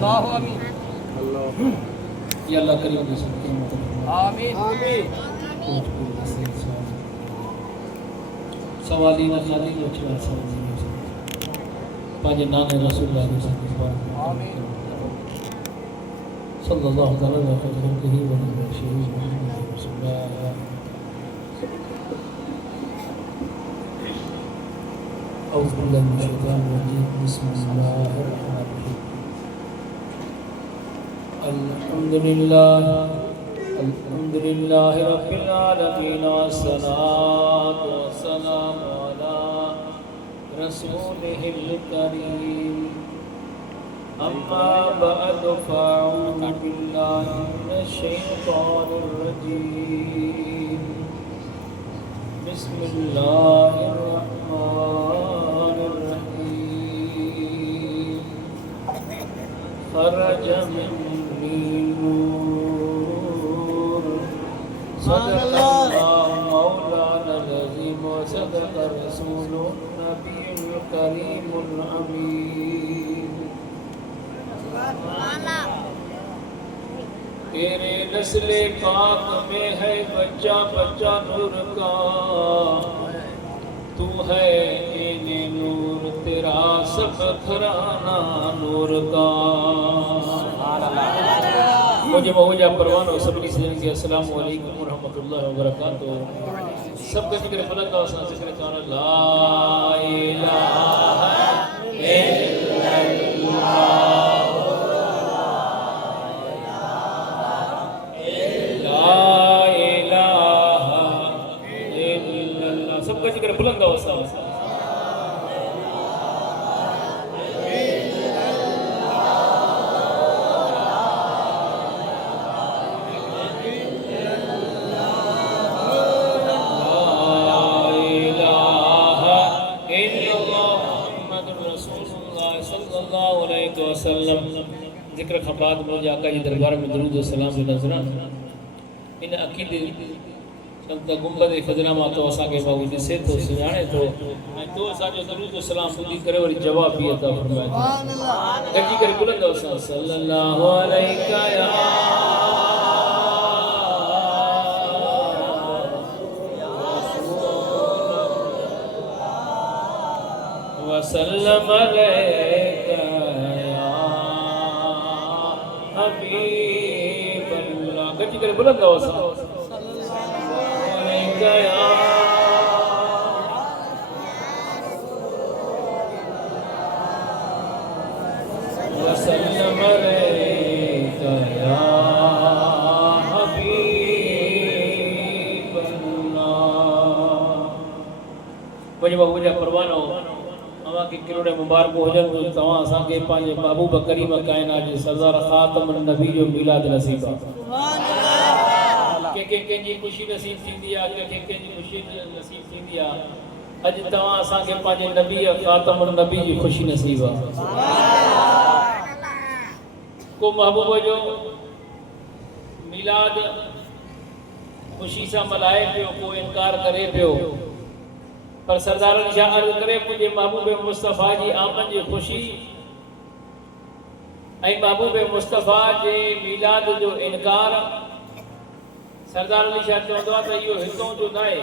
या अल्लाह करीम की सबकी मदद आमीन आमीन सवाली न खाली न चला पाजे नाने रसूलुल्लाह आमीन सल्लल्लाहु अलैहि वसल्लम के ही वली शहीद मोहम्मद रसूलुल्लाह औज़ु बिल्लाहि मिनश शैतानिर रजीम बिस्मिल्लाहिर रहमानिर रहीम अल्हम्दुलिल्लाहि रब्बिल आलमीन वस्सलातु वस्सलामु अला रसूलिहिल करीम अम्मा बअदु फ़अऊज़ु बिल्लाहि मिनश शैतानिर रजीम बिस्मिल्लाहिर रहमानिर रहीम खरज मिन्नी नूर सदक़ल्लाहु मौलाना अज़ीम व सदक़ रसूलुन नबियुल करीमुल अमीन तेरे नस्ले पाक में है बच्चा बच्चा नूर का तू है इने नूर तेरा सब घराना नूर का मुझे मौजा परवानो सबनी से के अस्सलाम वालेकुम व रहमतुल्लाहि व बरकातहू सब का जिक्र बुलंद और जिक्र कर ला इलाहा इल्लल्लाह बुलंद हो सब जिक्र खबात मौज आका जी दरबार में दरूद व सलाम नजरान इन अकीदे संत गुंबद खजरा मा तो असा के बाबू दिसे तो सुजाने तो तो असा जो दरूद व सलाम ॿुधी करे वरी जवाब भी अता फरमाए सुभान अल्लाह गजी करे बुलंद असा सल्लल्लाहु अलैका या वसल्लम अलैका या हबीबल्लाह गजी करे बुलंद असा गया वसल्लम अलैका या हबीबल्लाह मुझे बाबूजा परवानो अवा के किरोड़े मुबारक हो जन तवा असा के पांजे महबूब करीम कायनात जे सरदार खातमुन नबी जो मिलाद नसीब सुभान अल्लाह के जी खुशी नसीब थींदी आ के खुशी नसीब थींदी आ अज तवा असा के पांजे नबी खातमुन नबी जी खुशी नसीब आ को महबूब जो मिलाद खुशी सा मनाए पियो को इनकार करे पियो पर सरदार निशा अर्ज करे मुझे महबूब मुस्तफा जी आमद जी खुशी ऐ महबूब मुस्तफा जे मिलाद जो इनकार सरदार अली शाह चवंदो आहे त इहो हितों जो न आहे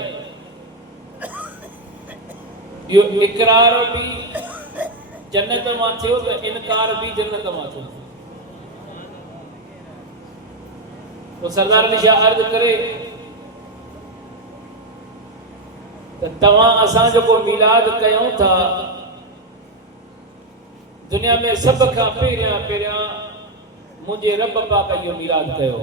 इहो इकरार बि जन्नत मां थियो त इनकार बि जन्नत मां थियो तो सरदार अली शाह अर्ज करे त तव्हां असां जेको मिलाद कयूं था दुनिया में सब खां पहिरियां मुंहिंजे रब पाक इहो मिलाद कयो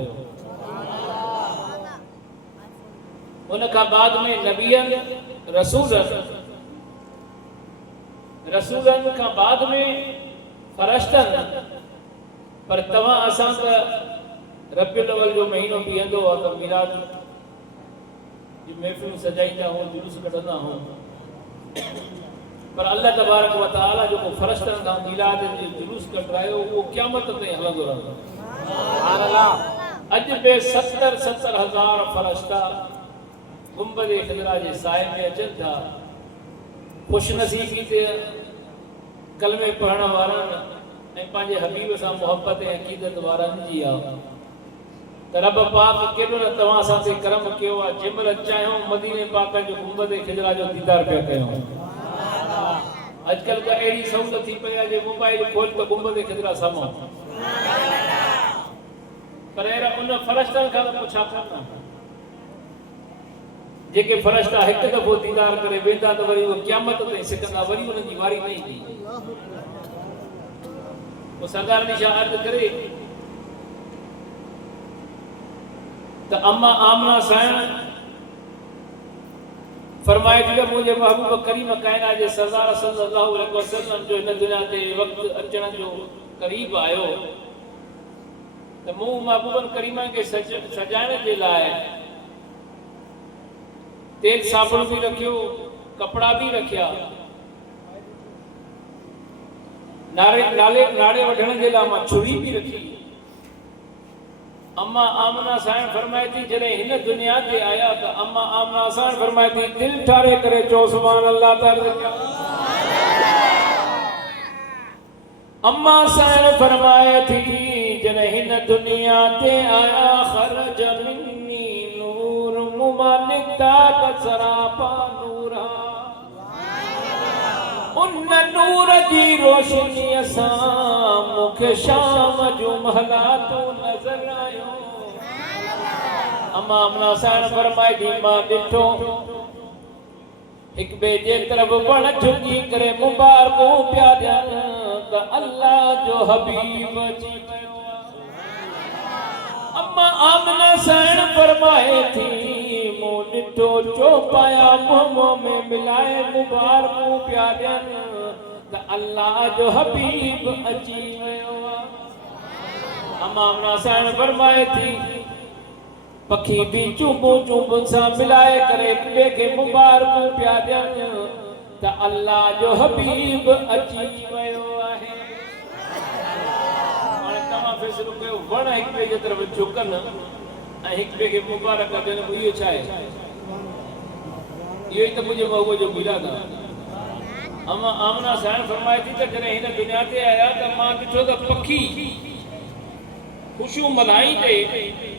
उन का बाद में नबियन रसूलन का बाद में फरिश्तन पर तवा असा रबियुल अव्वल जो महीनो बीहंदो आहे त मिलाद जी महफिल सजाईंदा हो जुलूस कढंदा हो पर अल्लाह तबारक व तआला जो फरिश्तन का मिलाद जो जुलूस कढायो वो क़यामत ते हलंदो रहंदो सुभान अल्लाह अज पे 70,000 फरिश्ता गुंबद खजरा जे साए में अचन था खुश नसीबी ते कलमे पढ़ण वारन ए ऐं पंहिंजे हबीब सां मोहब्बत ऐं अक़ीदत वारनि जी आहे त रब पाक केॾो न तव्हां सां ते करम कयो आहे जंहिंमहिल चाहियूं मदीने पाक जो गुंबद खिजरा जो दीदार पिया कयूं अॼुकल्ह त अहिड़ी सहूलियत थी पई आहे जो मोबाइल खोल त गुंबद खिजरा साम्हूं पर अहिड़ा उन फ़रिश्तनि खां त पुछा कोन जेके फ़रिश्ता हिकु दफ़ो दीदार करे वेंदा त वरी उहे क़यामत ताईं सिकंदा वरी उन्हनि जी वारी न ईंदी पोइ सरदार निशा अर्ज़ु करे त अम्मा आमना साईं फरमाए थी त मुंहिंजे महबूब करीम काइनात जे सरदार सल्लल्लाहु अलैहि वसल्लम जो हिन दुनिया ते वक़्तु अचण जो क़रीब आयो त मूं महबूबनि करीमनि खे सजाइण जे लाइ तेल साबुण भी रखियो कपड़ा भी रखिया नाड़े वठण जे लाइ मां छुरी भी रखी अम्मा आमना साईं फरमाए थी जॾहिं हिन दुनिया ते आया त अम्मा आमना साईं फरमाए थी दिल ठारे करे चओ सुभान अल्लाह ताला अम्मा साईं फरमाए थी जॾहिं हिन दुनिया ते आया खरज मिन्नी नूर मुमानिकता कसरापा नूरा उन नूर जी रोशनी सां मूंखे शाम जो महलातो नज़र आयो अम्मा आमना साईं फरमाए थी मां ॾिठो हिक ॿिए जे तरफ़ वण झुकी करे मुबारकूं पिया ॾियनि त अल्लाह जो हबीब अची वियो अम्मा आमना साईं फरमाए थी मूं ॾिठो चौपाया मुंहुं में मिलाए मुबारकूं पिया ॾियनि त अल्लाह जो हबीब अची वियो अम्मा आमना साईं फरमाए थी पखी भी चुबुन सां मिलाए करे हिक ॿिए खे मुबारकूं पिया ॾियनि त अल्लाह जो हबीब अची वियो आहे हाणे तव्हां फ़ैसिलो कयो वण हिक ॿिए जे तरफ़ झुकनि ऐं हिक ॿिए खे मुबारक ॾियनि इहो छा आहे इहो ई त मुंहिंजे महबूब जो मिलाद आहे अम्मा आमना साईं फरमाए थी त जॾहिं हिन दुनिया ते आया त मां ॾिठो त पखी ख़ुशियूं मल्हाई ॾे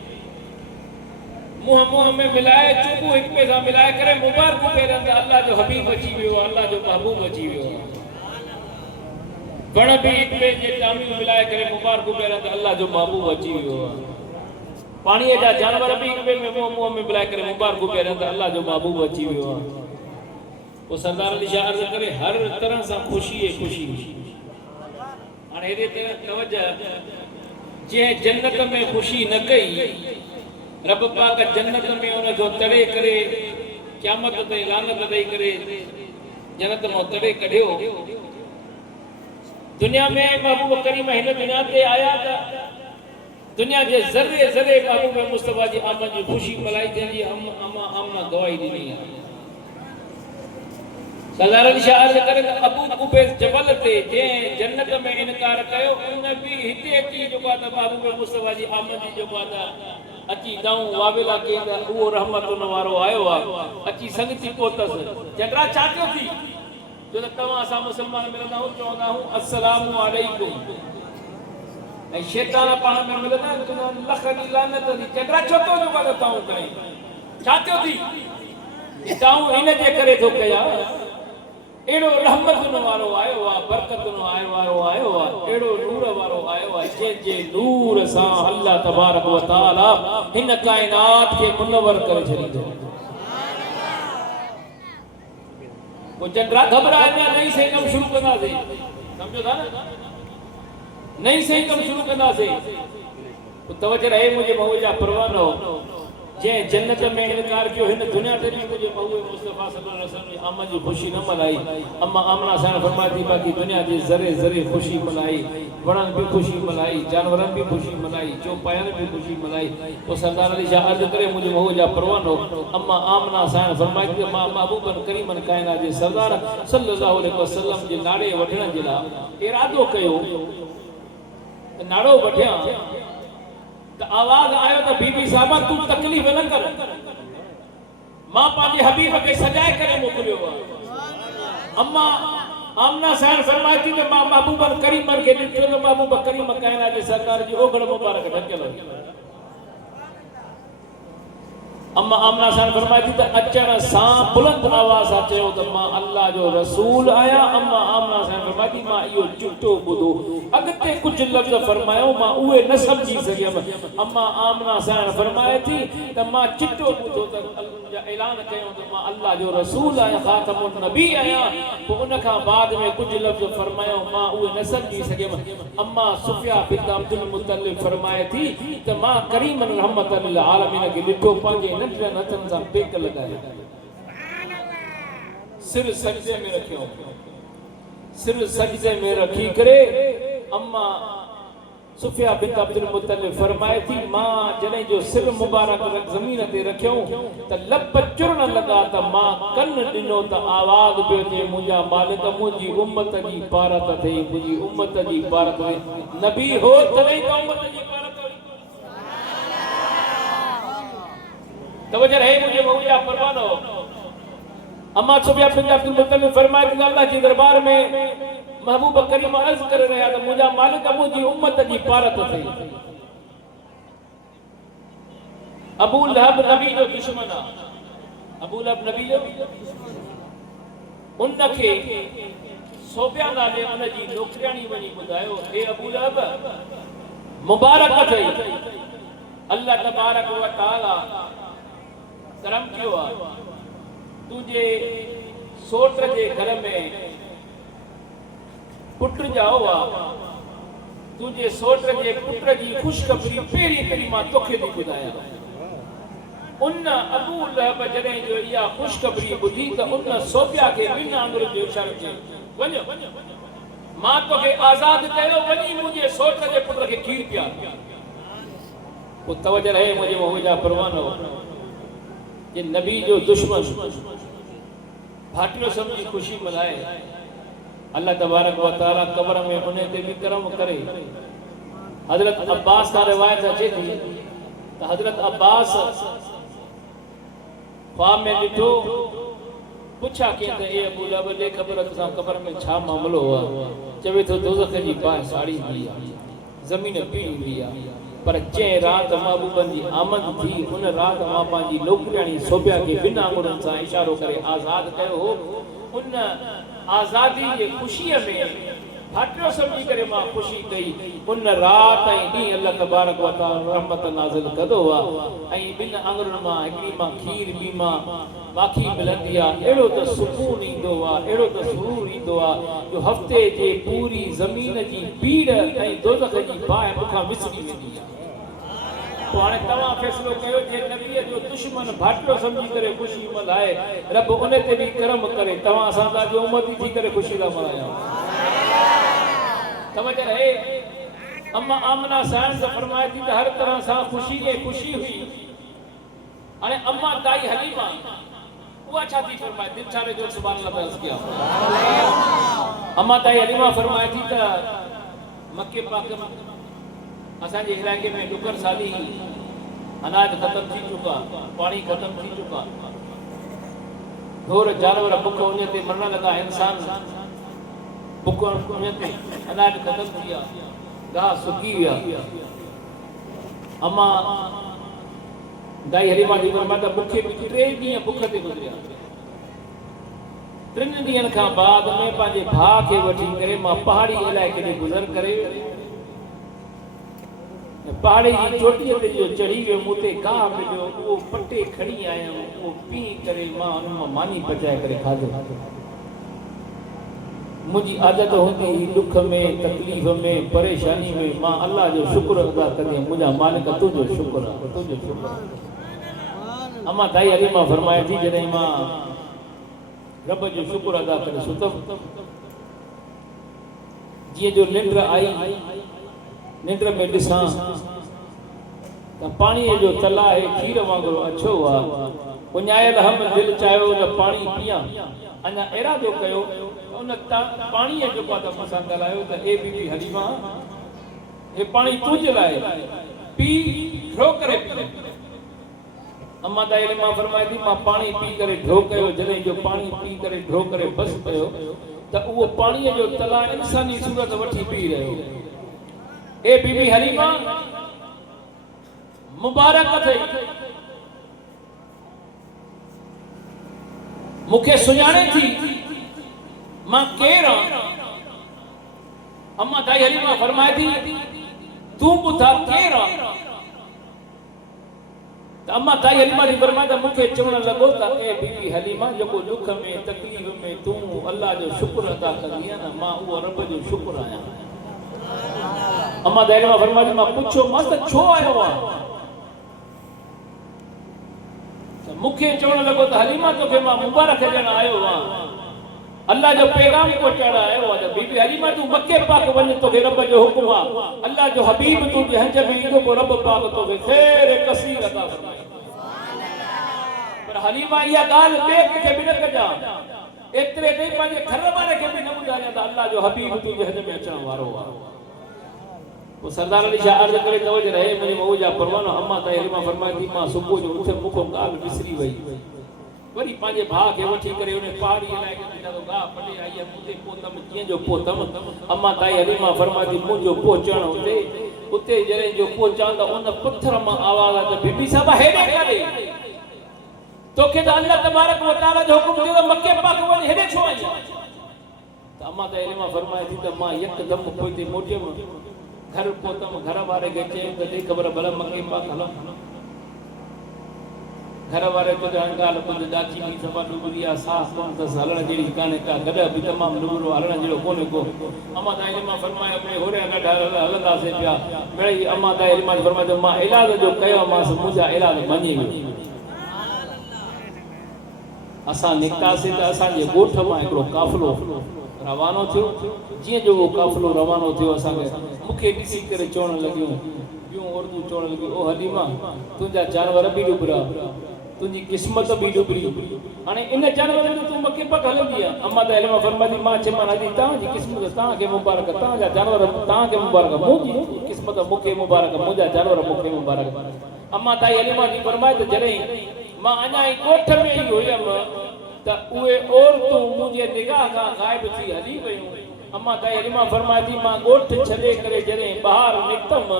मुंहुं में मिलाए चुबू हिक ॿिए सां मिलाए करे मुबारकूं पिया ॾियनि त अल्लाह जो हबीब अची वियो अल्लाह जो महबूब अची वियो वण भी हिक ॿिए जे टामियूं मिलाए करे मुबारकूं पिया ॾियनि त अल्लाह जो महबूब अची वियो पाणीअ जा जानवर भी हिक ॿिए में मुंहुं में मिलाए करे मुबारकूं पिया ॾियनि त अल्लाह जो महबूब अची वियो पोइ सरदार अली शाह अर्ज़ करे हर तरह सां ख़ुशी आहे ख़ुशी हाणे हेॾे ते तवज्जो जंहिं जन्नत में ख़ुशी न कई रब पाक जन्नत में उन जो तड़े करे क़यामत ते लानत ॾेई करे जन्नत मां तड़े कढियो दुनिया में महबूब करीम हिन दुनिया ते आया त दुनिया जे ज़रे ज़रे महबूब मुस्तफा जी आमद जी ख़ुशी मल्हाई जंहिंजी अम्मा आमना गवाही ॾिनी आहे सरदार अली शाह अर्ज़ करे त अबू कुबैस जबल ते जंहिं जन्नत में इनकार कयो उन बि हिते अची जेको आहे त महबूब मुस्तफा जी आमद जी जेको आहे त अची दाऊं वावेला के उहो रहमतुन वारो आयो आहे अची संगति पहुतसि चंद्रा चाटियो थी जो त तव्हां असां मुस्लमान मिलंदा आहियूं चवंदा आहियूं अस्सलामु अलैकुम ऐं शैतान पाण में मिलंदा आहिनि लख जी लानत थी चंद्रा छो थो जेको आहे ताऊं करे चाटियो थी ताऊं इन जे करे थो कया एड़ो रहमतुन वारो आयो आहे बरकतुन वारो आयो आहे एड़ो नूर वारो आयो आहे जंहिंजे नूर सां अल्लाह तबारक व तआला हिन काइनात खे मुनव्वर करे छॾींदो वो चंद्रा घबराए पिया नई से कम शुरू कंदासीं समझो था न नई से कम शुरू कंदासीं तवज्जो रहे मुंहिंजे महबूब जा परवान हो जंहिं जन्नत में इनकार कियो हिन दुनिया ते बि मुंहिंजे महबूब मुस्तफा सल्लल्लाहु अलैहि वसल्लम जी आमद जी ख़ुशी न मल्हाई अम्मा आमना साईं फरमाए थी बाक़ी दुनिया जे ज़रे ज़रे ख़ुशी मल्हाई वणनि बि ख़ुशी मल्हाई जानवरनि बि ख़ुशी मल्हाई चौपायनि बि ख़ुशी मल्हाई पोइ सरदार अली शाह अर्ज़ करे मुंहिंजे महबूब जा परवान हो अम्मा आमना साईं फरमाए थी मां महबूबनि करीमनि काइनात जे सरदार सल्लल्लाहु अलैहि वसल्लम जे नाड़े वठण जे लाइ इरादो कयो त नाड़ो वठियां त आवाज आयो त बीबी साहबा तू तकलीफ़ न कर मां पंहिंजे हबीब खे सजाए करे मोकिलियो अम्मा आमना साहब फरमाई थी त मां महबूब करीम के ॾिठो त महबूब करीम कायनात जे सरकार जी ओगड़ मुबारक ढकियल हुई। अम्मा आमना साहब फरमाई थी त अचण सां बुलंद आवाज़ अचे त मां अल्लाह जो रसूल आया। अम्मा आमना साहब फरमाई थी मां इहो चिट्ठो ॿुधो अॻिते कुझु लफ़्ज़ फरमायो मां उहे न सम्झी सघियमि। अम्मा आमना साहब फरमाए थी त मां चिट्ठो ॿुधो त ऐलान कयो त मां अल्लाह जो रसूल आहियां ख़ातमुन नबी आहियां। पोइ उन खां बाद में कुझु लफ़्ज़ फरमायो मां उहे न सम्झी सघियमि। अम्मा सुफिया बिन अब्दुल मुतलिब फरमाए थी त मां करीम रहमत लिल आलमीन खे ॾिठो पंहिंजे नंढड़नि हथनि सां पेक लॻाए सिर सजदे में रखियो। सिर सजदे में रखी करे अम्मा सुफिया बिन अब्दुल मुतलिब फरमाए थी मां जॾहिं जो सिर मुबारक ज़मीन ते रखियो त लप चुरण लॻा त मां कन ॾिनो त आवाज़ पियो अचे मुंहिंजा मालिक मुंहिंजी उम्मत जी पारत थिए मुंहिंजी उम्मत जी पारत थिए। नबी हो तॾहिं त उम्मत जी पारत हुई। तवज्जो रहे मुंहिंजे मौला परवानो। अम्मा सुफिया बिन अब्दुल मुतलिब फरमाए थी अल्लाह जे दरबार में महबूब करीम अर्ज़ करे रहा त मुंहिंजा मालिक मुंहिंजी उम्मत जी पारत थिए। अबू लहब नबी जो दुश्मन आहे। अबू लहब नबी जो उन खे सोबिया नाले उन जी नौकरियाणी वञी ॿुधायो हे अबू लहब मुबारक अथई अल्लाह तबारक व तआला करम कयो आहे तुंहिंजे सोट जे घर में पुट जाओ तुझे सोट जे पुट जी खुशखबरी पेरी मां तोखे थी ॿुधायां। उन अबू लहब जॾहिं जो इहा खुशखबरी ॿुधी त उन सोबिया खे ॿिन आङुर जो इशारो कयो वञ मां तोखे आज़ाद कयो वञी मुंहिंजे सोट जे पुट खे खीर पिया। पोइ तवज्जो रहे मुंहिंजे मुंहिंजा परवानो जे नबी जो दुश्मन भाटियो सम्झी खुशी मल्हाए अल्लाह तबारक व तआला कब्र में उन ते भी करम करे। हजरत अब्बास का रिवायत अचे थी त हजरत अब्बास ख्वाब में ॾिठो पुछा के त ए अबू लहब दे ख़बर सां कब्र में छा मामलो हुआ। चवे थो दोज़ख जी बाहि साड़ी हुई ज़मीन पीड़ी हुई पर जंहिं राति महबूबनि जी आमद थी उन राति मां पंहिंजी नौकरियाणी सोबिया खे ॿिन आङुरनि सां इशारो करे आज़ाद कयो हो। उन आज़ादी जे ख़ुशीअ में भाटियो सम्झी करे मां ख़ुशी कई। उन राति ऐं ॾींहुं अल्लाह तबारक व तआला रहमत नाज़िल कंदो आहे ऐं ॿिन आङुरनि मां हिकिड़ी मां खीर ॿी मां माखी मिलंदी आहे। अहिड़ो त सुकून ईंदो आहे अहिड़ो त सुरूर ईंदो आहे जो हफ़्ते जे पूरी ज़मीन जी पीड़ ऐं दोज़ख जी बाहि मूंखां विसरी वेंदी आहे। तो हाणे तव्हां फ़ैसिलो कयो जे नबीअ जो दुश्मन भाटियो सम्झी करे ख़ुशी मल्हाए रब उन ते बि करम करे तव्हां असां तव्हांजी उम्मती थी करे ख़ुशी था मल्हायूं। तवज्जो रहे अम्मा आमना साहिब फरमाए थी त हर तरह सां ख़ुशी के ख़ुशी हुई। हाणे अम्मा दाई हलीमा उहा छा थी फरमाए दिल छा जो सुभान अल्लाह अर्ज़ किया। अम्मा दाई हलीमा फरमाए थी त मक्के पाक असांजे इलाइक़े में डुकर साली अनाज ख़त्म थी चुका पानी ख़त्म थी चुका ढोर जानवर बुख उन ते मरण लगा इंसान बुख उन ते अनाज ख़त्म थी विया गाह सुकी विया। अम्मा दाई हलीमा जी फरमाए बुखे 3 ॾींहं बुख ते गुज़रिया। 3 ॾींहंनि खां बाद में पंहिंजे भाउ खे वठी करे मां पहाड़ी इलाइक़े ते गुज़र करे पहाड़ी जी चोटीअ ते जो चढ़ी वियो मूंते गाह मिलियो उहो पटे खणी आयुमि उहो पी करे मां उन मां मानी पचाए करे खाधो। मुंहिंजी आदत हूंदी हुई दुख में तकलीफ़ में परेशानी में मां अल्लाह जो शुक्र अदा कंदी मुंहिंजा मालिक तुंहिंजो शुक्र आहे तुंहिंजो शुक्र आहे। अम्मा दाई हलीमा फरमाए थी जॾहिं मां रब जो शुक्र अदा करे सुतमि जीअं जो निंड आई निंड में ॾिसां त पाणीअ जो तलाउ खीर वांगुरु अछो आहे। पुञायल हम दिलि चाहियो त पाणी पियां अञा इरादो कयो उन पाणीअ जो जेको त असां ॻाल्हायो त ए बीबी हलीमा हे पाणी तुंहिंजे लाइ पी ढो करे पी। अम्मा दाई हलीमा फरमाए थी मां पाणी पी करे ढो कयो जॾहिं जो पाणी पी करे ढो करे बसि पियो त उहो पाणीअ जो तला इंसानी सूरत वठी पी रहियो। ए बीबी हलीमा मुबारक अथई, मूंखे सुञाणे थी मां केरु आहियां। अम्मा दाई हलीमा फरमाए थी तूं ॿुधा केरु आहियां। त अम्मा दाई हलीमा जी फरमाए त मूंखे चवण लॻो त ए बीबी हलीमा जेको दुख में तकलीफ़ में तूं अल्लाह जो शुक्र अदा कंदी आहे न, मां उहो रब जो शुक्र आहियां। अम्मा दाई हलीमा फरमाए थी मां पुछो मां त छो आयो आहियां। त मूंखे चवण लॻो त हलीमा तोखे मां मुबारक ॾियण आयो आहियां, अल्लाह जो पैगाम पहुचाइण आयो आहे। त बीबी हलीमा तूं मके पाक वञ, तोखे रब जो हुकुम आहे, अल्लाह जो हबीब तुंहिंजे हंज में ईंदो पोइ रब पाक तोखे ख़ैर कसीर अता फरमाए। पर हलीमा इहा ॻाल्हि ॿिए कंहिंखे बि न कजां, एतिरे ॾेई पंहिंजे घर वारे खे बि न ॿुधायां त अल्लाह जो हबीब तुंहिंजे हंज में अचण वारो आहे। पोइ सरदार अली शाह अर्ज़ करे तवजो रहे मुंहिंजे मऊ जा परवानो। अम्मा दाई हलीमा फरमाए थी मां सुबुह जो उथे मूंखे ॻाल्हि विसरी वई, वरी पंहिंजे भाउ खे वठी करे उन पहाड़ीअ लाइ गाह पटे आई उते पहुतमि। कीअं जो पहुतमि, अम्मा दाई हलीमा फरमाए थी मुंहिंजो पहुचणु उते जॾहिं जो पहुचां त उन पत्थर मां आवाज़ आहे त बीबी साहिबा हेॾे काॾे, तोखे त अल्लाह तबारक व तआला जो हुकुम थियो त मके पाक वञ, हेॾे छो आई। त अम्मा दाई हलीमा फरमाए थी त मां यकदमि पोइ मोटियमि, घर पहुतमि, घर वारे खे चयुमि त ॾे ख़बर भला मके पाक हलूं। घर वारे चयो ॻाल्हि ॿुध ॾाची बि सफ़ा डुबरी आहे, साफ़ कोन अथसि, हलण जहिड़ी कान्हे का, गॾ बि तमामु डुबरो, हलण जहिड़ो कोन्हे को। अम्मा दाई हलीमा फरमाए भई होरे गॾ हलंदासीं पिया। मिड़ई अम्मा दाई हलीमा फरमाए त मां इलाज जो कयोमांसि, मुंहिंजा इलाज मञी वियो। असां निकितासीं त असांजे ॻोठ मां हिकिड़ो काफ़िलो रवानो थियो। जीअं जो उहो काफ़िलो रवानो थियो असांखे मूंखे ॾिसी करे चवण लॻियूं, ॿियूं उर्दू चवण लॻियूं, ओ हलीमा तुंहिंजा जानवर बि डुबरा, तुंहिंजी क़िस्मत बि डुबरी, हाणे इन जानवरनि जो तूं मके पाक हलंदी आहे। अम्मा दाई हलीमा फरमाए थी मां चयोमांसि अॼु तव्हांजी क़िस्मत तव्हांखे मुबारक, तव्हांजा जानवर तव्हांखे मुबारक, मुंहिंजी क़िस्मत मूंखे मुबारक, मुंहिंजा जानवर मूंखे मुबारक। अम्मा दाई हलीमा जी फरमाए त जॾहिं मां अञा ई ॻोठ में ई हुयमि त उहे औरतूं मुंहिंजे निगाह खां ग़ाइब थी हली वयूं। अम्मा दाई हलीमा फरमाए थी मां ॻोठ छॾे करे जॾहिं ॿाहिरि निकितमि,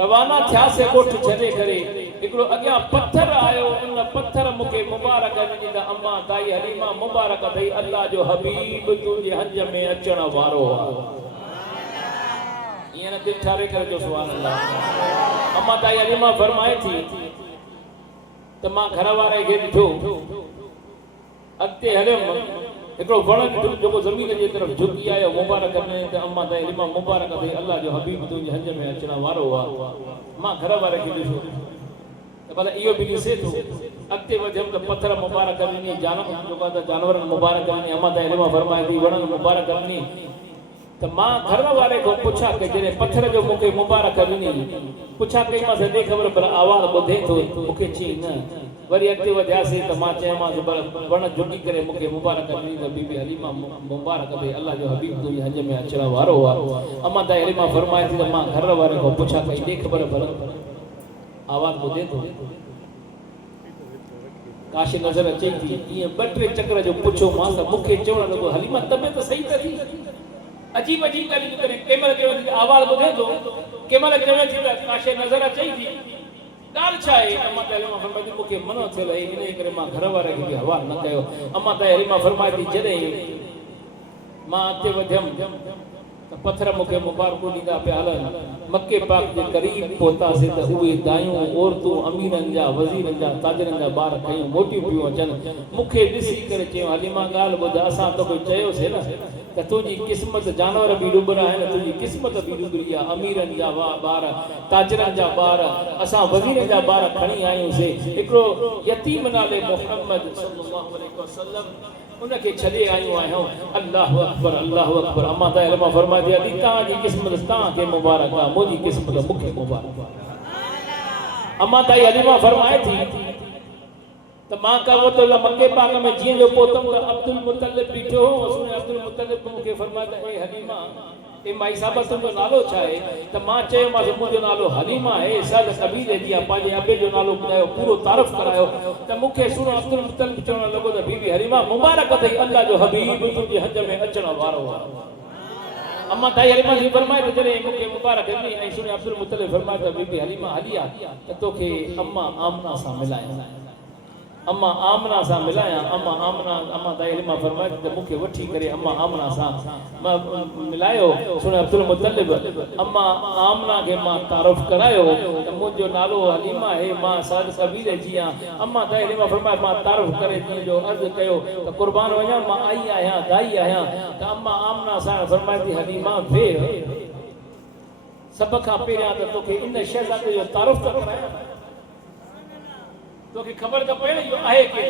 रवाना थियासीं ॻोठ छॾे करे, हिकिड़ो अॻियां पत्थर आयो, उन पत्थर मूंखे मुबारक ॾिनी त अम्मा दाई हलीमा मुबारक अथई, अल्लाह जो हबीब तुंहिंजे हंज में अचण वारो आहे। ईअं न दिलि ठारे करे जो सुभान अल्लाह। अम्मा दाई हलीमा फरमाए थी त मां घर वारे खे ॾिठो, अॻिते हलियमि, हिकिड़ो वण ॾिठो जेको ज़मीन जे तरफ़ झुकी आयो, मुबारक ॾिनई त अम्मा दाई हलीमा मुबारक अथई, अल्लाह जो हबीब तुंहिंजे हंज में अचण वारो आहे। मां घर वारे खे ॾिठो त भला इहो बि ॾिसे थो। अॻिते वधियमि त पत्थर मुबारक ॾिनी, जानवरनि मुबारक ॾिनी। अम्मा दाई हलीमा फरमाए थी वणनि मुबारक ॾिनी। त मां घर वारे खां पुछा कि जॾहिं पत्थर जो मूंखे मुबारक ॾिनी, पुछा कईमांसि हेॾे ख़बर पर आवाज़ ॿुधे थो, मूंखे चई न। वरी अॻिते वधियासीं त मां चयोमांसि वण झुकी करे मूंखे मुबारक ॾिनी त बीबी हलीमा मुबारक अथई, अल्लाह जो हबीब तुंहिंजे हंज में अचण वारो आहे। अम्मा दाई हलीमा फरमाए थी त मां घर वारे खां पुछा कई ॾे ख़बर भला आवाज़ ॿुधे थो, काश नज़र अचे थी। ईअं ॿ टे चकर जो पुछो मां त मूंखे चवण लॻो हलीमा तबियत सही त थी। अजीब अजीब ॻाल्हियूं करे, कंहिं महिल चवे थी आवाज़ ॿुधे थो, कंहिं महिल चवे थी त काशे नज़र अचे थी, ॻाल्हि छा आहे। अम्मा दाई हलीमा फरमाए थी मूंखे मनो थियल आहे, इन करे मां घर वारे खे बि हवालु न कयो। अम्मा दाई हलीमा फरमाए थी जॾहिं मां अॻिते वधियमि त पत्थर मूंखे मुबारकूं ॾींदा पिया हलनि। मके पाक जे क़रीब पहुतासीं त उहे दायूं औरतूं अमीरनि जा, वज़ीरनि जा, ताजरनि जा ॿार खयूं मोटियूं पियूं अचनि। मूंखे ॾिसी करे चयूं हलीमा ॻाल्हि ॿुध, असां तोखे चयोसीं न त तुंहिंजी क़िस्मत, जानवर बि डुबरा आहिनि, तुंहिंजी क़िस्मत बि डुबरी आहे। अमीरनि जा ॿार, ताजरनि जा ॿार, असां वज़ीरनि जा ॿार खणी आयूंसीं। हिकिड़ो यतीम नाले मुहम्मद सल्लल्लाहु अलैहि वसल्लम उनखे छॾे आयूं आहियूं। अल्लाहु अकबर, अल्लाहु अकबर। अम्मा दाई हलीमा फरमाए थी अॼु तव्हांजी क़िस्मत तव्हांखे मुबारक आहे, मुंहिंजी क़िस्मत मूंखे मुबारक आहे। अम्मा दाई हलीमा फरमाए थी त मां कवतुल्ला मके पाक में जीअं जो पहुतमि त अब्दुल मुतलिब बीठो हो। उसने अब्दुल मुतलिब मूंखे फरमाया त ए हलीमा ए माई साहब तुंहिंजो नालो छा आहे त मां चयोमांसि मुंहिंजो नालो हलीमा आहे सल कबीले जी आहे पंहिंजे अबे जो नालो ॿुधायो पूरो तारीफ़ करायो त मूंखे सुनो अब्दुल मुतलिब चवणु लॻो त बीबी हलीमा मुबारक अथई अल्लाह जो हबीब तुंहिंजे हज में अचण वारो आहे अम्मा ताई हलीमा जी फरमाए त जॾहिं मूंखे मुबारक ॾिनी ऐं सुनो अब्दुल मुतलिब फरमाए त बीबी हलीमा हली आहे त तोखे अम्मा आमना सां मिलायां अम्मा आमना सां मिलायां अम्मा ताई हलीमा फरमाए त मूंखे वठी करे अम्मा आमना सां मां मिलायो सुन अब्दुल मुतलिब अम्मा आमना खे मां तारीफ़ करायो त मुंहिंजो नालो हलीमा आहे मां साद कबीले जी आहियां अम्मा ताई हलीमा फरमाए मां तारीफ़ करे तुंहिंजो अर्ज़ु कयो त क़ुर्बान वञा मां आई आहियां दाई आहियां त अम्मा आमना सां फरमाए थी हलीमा वेह सभ खां पहिरियां त तोखे इन शहज़ादे जो तारीफ़ त करायां तोखे ख़बर त पए इहो आहे के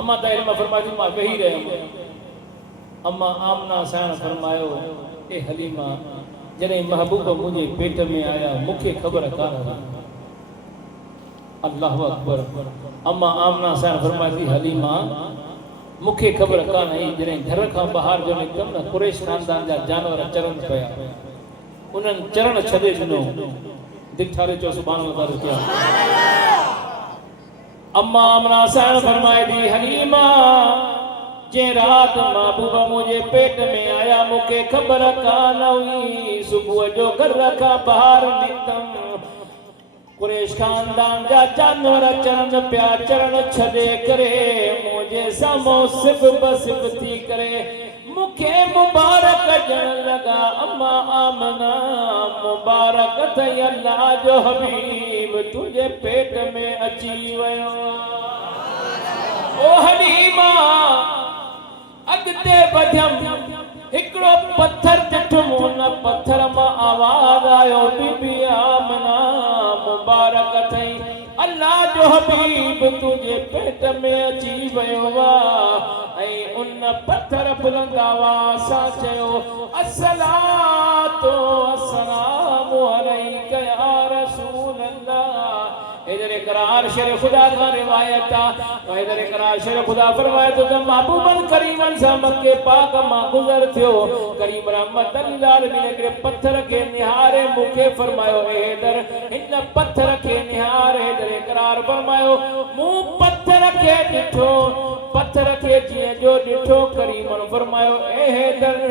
अम्मा ताई हलीमा फरमाए थी मां वेही रहियमि अम्मा आमना साण फरमायो ए हलीमा जॾहिं महबूब मुंहिंजे पेट में आया मूंखे ख़बर कान हुई अल्लाह अकबर अम्मा आमना साण फरमाए थी हलीमा मूंखे ख़बर कान हुई जॾहिं घर खां ॿाहिरि जो निकितमि न कुरैश ख़ानदान जा जानवर चरनि पिया उन्हनि चरण छॾे ॾिनो दिलि ठारे चयो सुभाणे अल्लाह क्या अम्मा आमना साण फरमाए थी हलीमा जे रात महबूबा मुझे पेट में आया मूंखे ख़बर कान हुई सुबुह जो घर खां ॿाहिरि निकितमि कुरैश खानदान जा जानवर चरन पिया चरण छॾे करे मुंहिंजे साम्हूं सिफ़ थी करे मूंखे मुबारक ॾियण लॻा अम्मा आमना मुबारक अथई अल्लाह जो हबीब तुंहिंजे पेट में अची वियो ओ हलीमा अॻिते वधियमि हिकिड़ो पत्थर ॾिठुमि हुन पत्थर मां आवाज़ आयो बीबी आमना मुबारक अथई अल्लाह जो हबीब तुंहिंजे पेट में अची वियो आहे ऐं उन पत्थर बुलंद आवाज़ सां चयो अस्सलातु वस्सलामु अलैका या रसूल अल्लाह इधर इकरार शेर खुदा का रिवायत है इधर इकरार शेर खुदा फरमाए तो महबूबन करीमन सा मक्के पाक मां गुजर थियो करीम रहमत लिल आलमीन के पत्थर के निहारे मुखे फरमायो ए इधर इन पत्थर के निहारे इधर इकरार फरमायो मुंह पत्थर के ॾिठो पत्थर के जीअं जो ॾिठो करीमन फरमायो ए इधर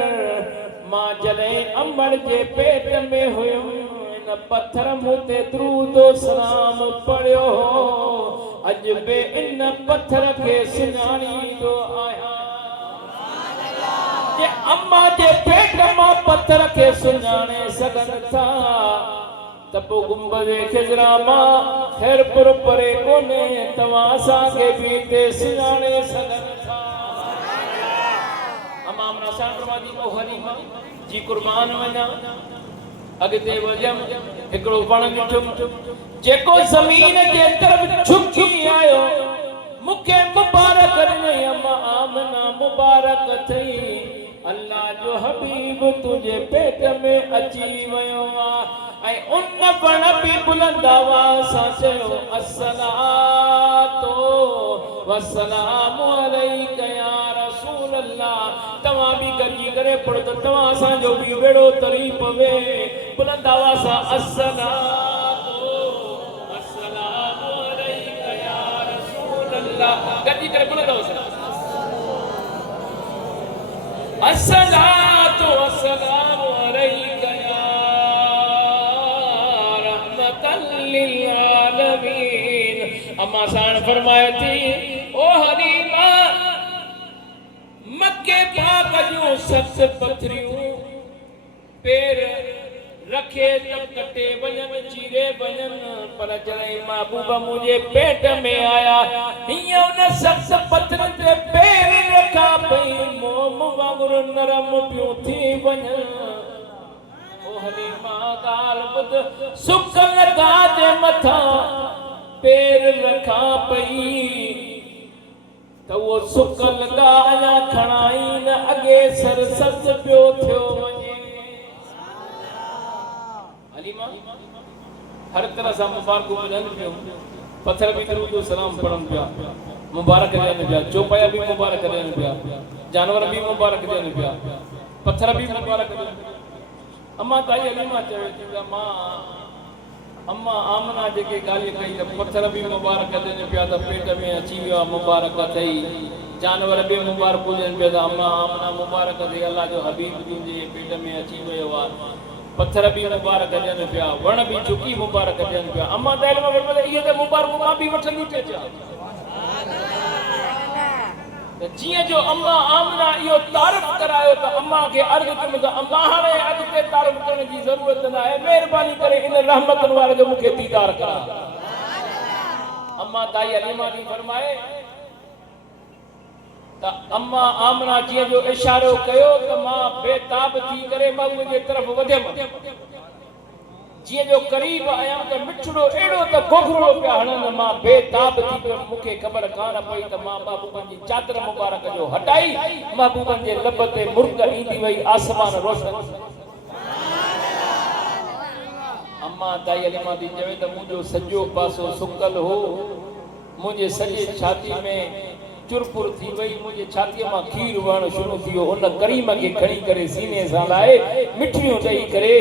मां जॾहिं अमर जे पेट में हुयुमि पत्थर मुते द्रूद सलाम पढ़ियो अज बे इन पत्थर के सुञाणींदो आहियां जे अम्मा जे पेट मां पत्थर के सुञाणे सघनि था त पोइ गुंबदे खिजरा मां खैरपुर परे कोन्हे तव्हां असांखे बि हिते सुञाणे सघनि था अम्मा आमना सां फरमादी ओ हलीमा जी कुर्बान वञा अॻिते वधियमि हिकिड़ो वण ॾिठुमि जेको ज़मीन जे तरफ़ झुकी आयो मूंखे मुबारक ॾिनई अम्मा आमना मुबारक अथई अल्लाह जो हबीब तुंहिंजे पेट में अची वियो आहे ऐं उन वण बि बुलंद आवाज़ सां चयो अस्सलातु वस्सलामु अलैका या रसूल अल्लाह तव्हां बि गॾिजी करे पढ़ो त तव्हां असांजो बि बेड़ो तरी पवे बुलंद आवाज़ सां अस्सलातु वस्सलामु अलैका या रसूल अल्लाह गॾिजी करे बुलंद आवाज़ सां अस्सलातु वस्सलामु अलैका या रहमतल लिल आलमीन अम्मा साण फरमाए थी ओ हलीमा मक्के पाक जूं सत पथरियूं पैर रखे त कटे वञनि चीरे वञनि पर जॾहिं महबूबा मुंहिंजे पेट में आया हीअं उन सत पथरनि ते पैर रखा पई मोम वांगुरु नरम पियूं थी वञनि ओ हलीमा ॻाल्हि ॿुध सुकल गाह जे मथां पैर रखा पई त उहो सुकल गाह अञा खणाई न अॻे सर सब्ज़ पियो थियो वञे हलीमा हर तरह सां मुबारकूं मिलनि पियूं पत्थर बि दरूद सलाम पढ़नि पिया मुबारक ॾियनि पिया चौपाया बि मुबारक ॾियनि पिया जानवर बि मुबारक ॾियनि पिया पत्थर भी मुबारक अम्मा ताई हलीमा चवे थी त मां अम्मा आमना जेके ॻाल्हि कई त पत्थर बि मुबारक ॾियनि पिया त पेट में अची वियो आहे मुबारक अथई जानवर बि मुबारक हुजनि पिया त अम्मा आमना मुबारक अथई अलाह जो हबीब तुंहिंजे पेट में अची वियो आहे पत्थर बि मुबारक ॾियनि पिया वण बि झुकी मुबारक ॾियनि पिया अम्मा ताई हलीमा इहे त मुबारक मां बि वठंदी थी अचां जिए जो अम्मा आमना इहो तारीफ़ करायो त अम्मा के अर्ज़ कयो त अम्मा हाणे अॻिते तारीफ़ करण जी ज़रूरत न आहे महिरबानी करे इन रहमतन वारे जो मूंखे दीदार करा अम्मा ताई हलीमा जी फरमाए त अम्मा आमना जिए जो इशारो कयो त मां बेताब थी करे बाबू जे तरफ़ वधियमि जिए जो करीब आया त मिठड़ो एड़ो त गोगरो पिया हणन मां बेताब थी पियो मूंखे ख़बर कान पई त मां महबूबन जी चादर मुबारक जो हटाई महबूबन जे लब ते मुर्ग ईंदी वई आसमान रोशन अम्मा ताई हलीमा थी चवे त मुंहिंजो सॼो पासो सुकल हो मुंहिंजे सॼे छाती में चुरपुर थी वई मुंहिंजे छातीअ मां खीर वहण शुरू थी वियो उन करीम खे खणी करे सीने सां लाहे मिठियूं ॾेई करे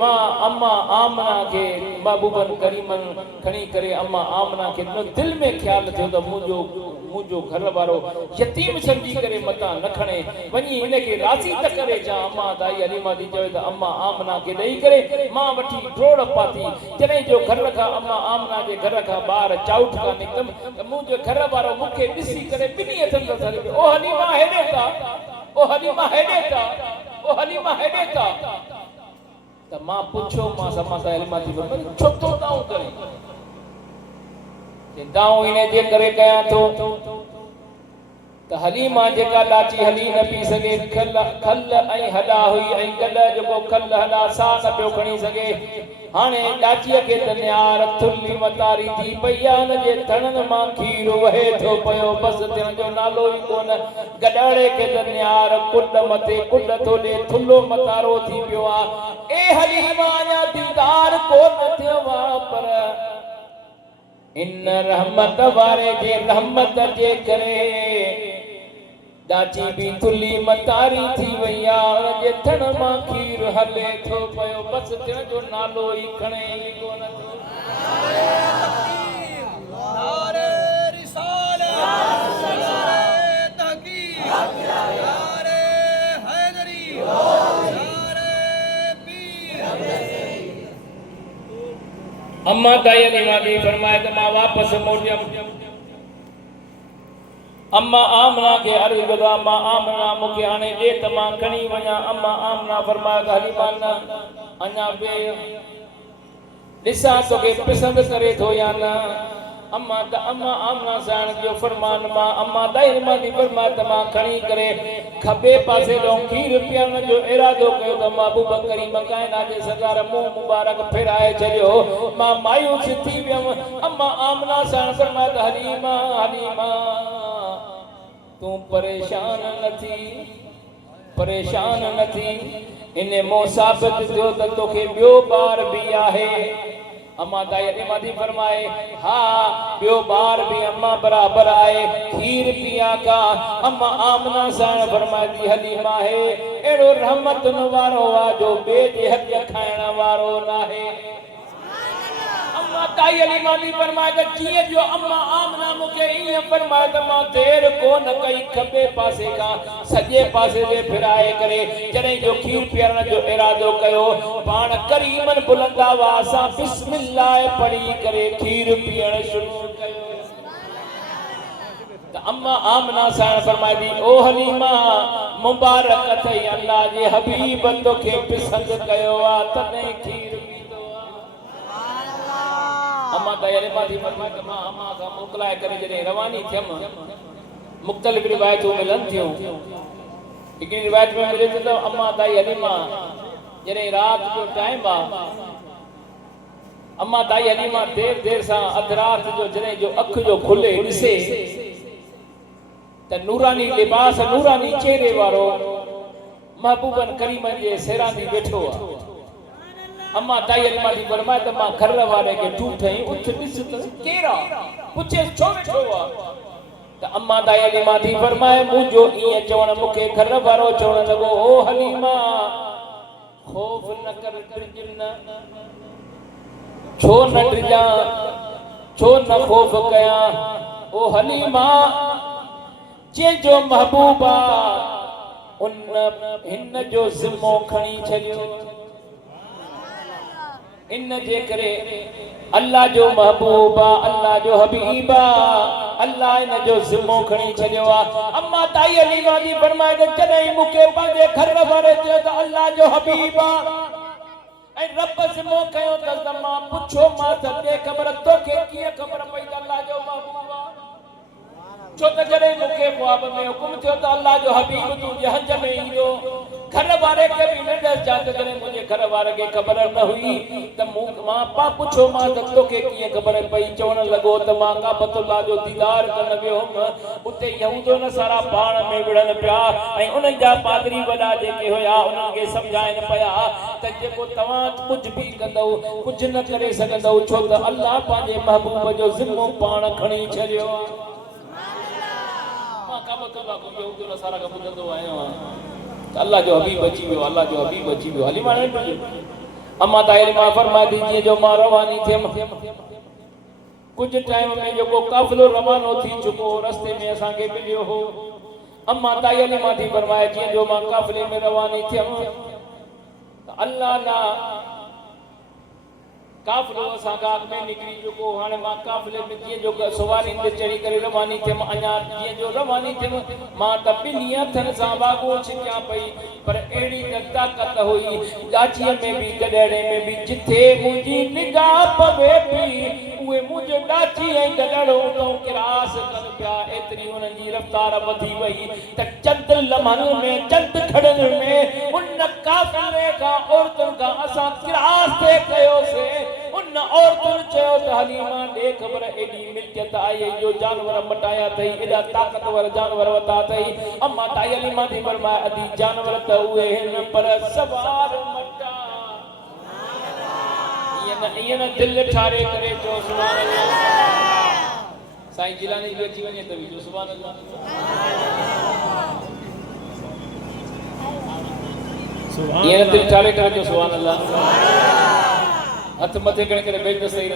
मां अम्मा आमना के महबूबन करीमन खणी करे अम्मा आमना के दिल में ख्याल थियो त मुंहिंजो घर वारो यतीम समझी करे मता न खणे वञी इनके राज़ी त करे जा अम्मा ताई हलीमा थी चवे त अम्मा आमना के ॾेई करे मां वठी ड्रोड़ पाती जॾहिं जो घर खां अम्मा आमना जे घर खां ॿाहिरि चाउठ खां निकितमि त मुंहिंजो घर वारो मूंखे ॾिसी करे बिनी हथनि सां सॾे ओ हलीमा हेॾे था ओ हलीमा हेॾे था ओ हलीमा हेॾे था त मां पुछो मां अम्मा ताई हलीमा थी छो तो दाऊं करे दाऊं इन जे करे कयां थो त हलीमा जेका ॾाची हली न पई सघे खल ऐं हॾा हुई ऐं गॾ जेको खल हॾा साह न पियो खणी सघे हाणे ॾाचीअ खे त न्यार थुल्ली मतारी थी पई आहे हुन जे थणनि मां खीर वहे थो पियो बसि थियण जो नालो ई कोन गॾाड़े खे त न्यार कुॾ मथे कुॾ थो ॾे थुल्लो मतारो थी पियो आहे ए हलीमा अञा दीदार कोन थियो आहे पर इन रहमत वारे जे रहमत जे करे ॾाची बि थुल्ली मतारी थी वई आहे जे थण मां खीर हले थो पियो बसि थियण जो नालो ई खणे ई कोन थो नारे रिसालत नारे तहकीक नारे हैदरी नारे पीर अम्मा ताई हलीमा थी फरमाए त मां वापसि मोटियमि अम्मा आमना के अर्ज़ कयो अम्मा आमना मूंखे हाणे ॾे त मां खणी वञा अम्मा आमना फरमाए त हलीमा न अञा बे ॾिसां तोखे पसंदि करे थो या न अम्मा आमना साण जो फरमान मां अम्मा ताई हलीमा थी फरमाए त मां खणी करे खबे पासे ॾों खीर पीअण जो इरादो कयो त महबूब करीम काइनात जे सरकार मुंहुं मुबारक फेराए छॾियो मां मायूस थी वियमि अम्मा आमना साण फरमाए त हलीमा तू परेशान न थी इन मो साबित थियो त तोखे ॿियो ॿार बि आहे अम्मा ताई हलीमा थी फरमाए हा ॿियो ॿार बि अम्मा बराबर आहे खीर पिया का अम्मा आमना साण फरमाए थी हलीमा है अहिड़ो रहमतुन वारो आहे जो ॿिए जे हक़ खाइण वारो न आहे अम्मा ताई हलीमा थी फरमाए त जीअं जो अम्मा आमना मूंखे ईअं फरमाए त मां देर कोन कई खबे पासे खां सॼे पासे ते फिराए करे जॾहिं जो खीर पीअण जो इरादो कयो पाण करीमन बुलंद आवाज़ सां बिस्मिल्लाह पढ़ी करे खीर पीअण शुरू कयो त अम्मा आमना साण फरमाए थी ओ हलीमा मुबारक अथई अल्लाह जे हबीब तोखे पसंदि कयो आहे तॾहिं खीर अम्मा ताई हलीमा थी फरमाए त मां अम्मा खां मोकिलाए करे जॾहिं रवानी थियमि मुख़्तलिफ़ रिवायतूं मिलनि थियूं हिकिड़ी रिवायत में मिले थो त अम्मा ताई हलीमा जॾहिं राति जो टाइम आहे अम्मा ताई हलीमा देर सां अधु राति जो जॾहिं जो अखि जो खुले ॾिसे त नूरानी लिबास नूरानी चेहरे वारो महबूबन करीमन जे सेरानी वेठो आहे अम्मा ताई हलीमा थी फरमाए त मां घर वारे खे ठूठई उठ ॾिस त केरु आहे पुछे छो वेठो आहे त अम्मा ताई हलीमा थी फरमाए मुंहिंजो ईअं चवण मूंखे घर वारो चवण लॻो ओ हलीमा खौफ न कर डिज न छो न डिजा छो न खौफ कया ओ हलीमा जो महबूबा उन हिन जो ज़िम्मो खणी छॾियो इन जे करे अल्लाह जो महबूबा अल्लाह जो हबीबा अल्लाह इन जो ज़िम्मो खणी छॾियो आहे अम्मा ताई हलीमा जी फरमाए त जॾहिं मूंखे पंहिंजे घर वारे चयो त अल्लाह जो हबीबा ऐं रब ज़िम्मो कयो त मां पुछो मां त ख़बर तोखे कीअं ख़बर पई त अल्लाह जो महबूबा छो त जॾहिं मूंखे ख्वाब में हुकुम थियो त अल्लाह जो हबीब तूं जहज में ईंदो घर वारे खे बि न ॾस जा त जॾहिं मुंहिंजे घर वारे खे ख़बर न हुई त मां पा पुछो मां त तोखे कीअं ख़बर पई चवण लॻो त मां काबतुल्लाह जो दीदार करण वियो हुअमि उते यहूदो नसारा पाण में विढ़नि पिया ऐं उन्हनि जा पादरी वॾा जेके हुया उन्हनि खे सम्झाइनि पिया त जेको तव्हां कुझु बि कंदव कुझु न करे सघंदव छो त अल्लाह पंहिंजे महबूब जो ज़िम्मो पाण खणी छॾियो आहे काबतुल्लाह को यहूदी नसारा का बुझंदो आयो अल्लाह जो हबीब अची वियो अल्लाह जो हबीब अची वियो हलीमा ने अम्मा ताई हलीमा फरमाए थी जीअं जो मां रवानी थियमि कुछ टाइम में जो काफ़िलो रवानो थी चुको रस्ते में असांखे मिलियो हो अम्मा ताई हलीमा थी फरमाए जीअं जो मां काफ़िले में रवानी थियमि अल्लाह ना काफ़िलो असां गाग में निकिरी चुको हाणे मां काफ़िले में जीअं जो सवारी ते चढ़ी करे रवानी थियमि अञा जीअं जो रवानी थियमि मां त ॿिन्ही हथनि सां बागो छिकियां पई पर अहिड़ी त ताक़त हुई ॾाचीअ में बि गॾड़े में बि जिथे मुंहिंजी निगाह पवे पई उहे मुंहिंजो ॾाची ऐं गॾड़ो उतां किरास कनि पिया एतिरी उन्हनि जी रफ़्तार वधी वई त चंद लम्हनि में चंद खड़नि में उन काफ़िले खां औरतुनि खां असां किरास ते कयोसीं उन औरतुनि चयो त हलीमा ॾे ख़बर एॾी मिल्कियत आई जो जानवर मटाया अथई एॾा ताक़तवर जानवर वरिता अथई अम्मा ताई हलीमा थी फरमाए अदी जानवर त उहे आहिनि पर सवार मटा ईअं न दिलि ठारे करे चओ सुभाणे अल्लाह साईं जिलानी बि अची वञे त बि चओ सुभाणे अल्लाह ईअं न दिलि ठारे करे चओ सुभाणे अल्लाह हथ मथे करे बेच त सही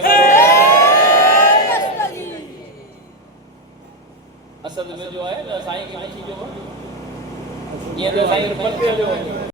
असद में जो आहे न साईं खे अची वियो ईअं त साईं मथे हलियो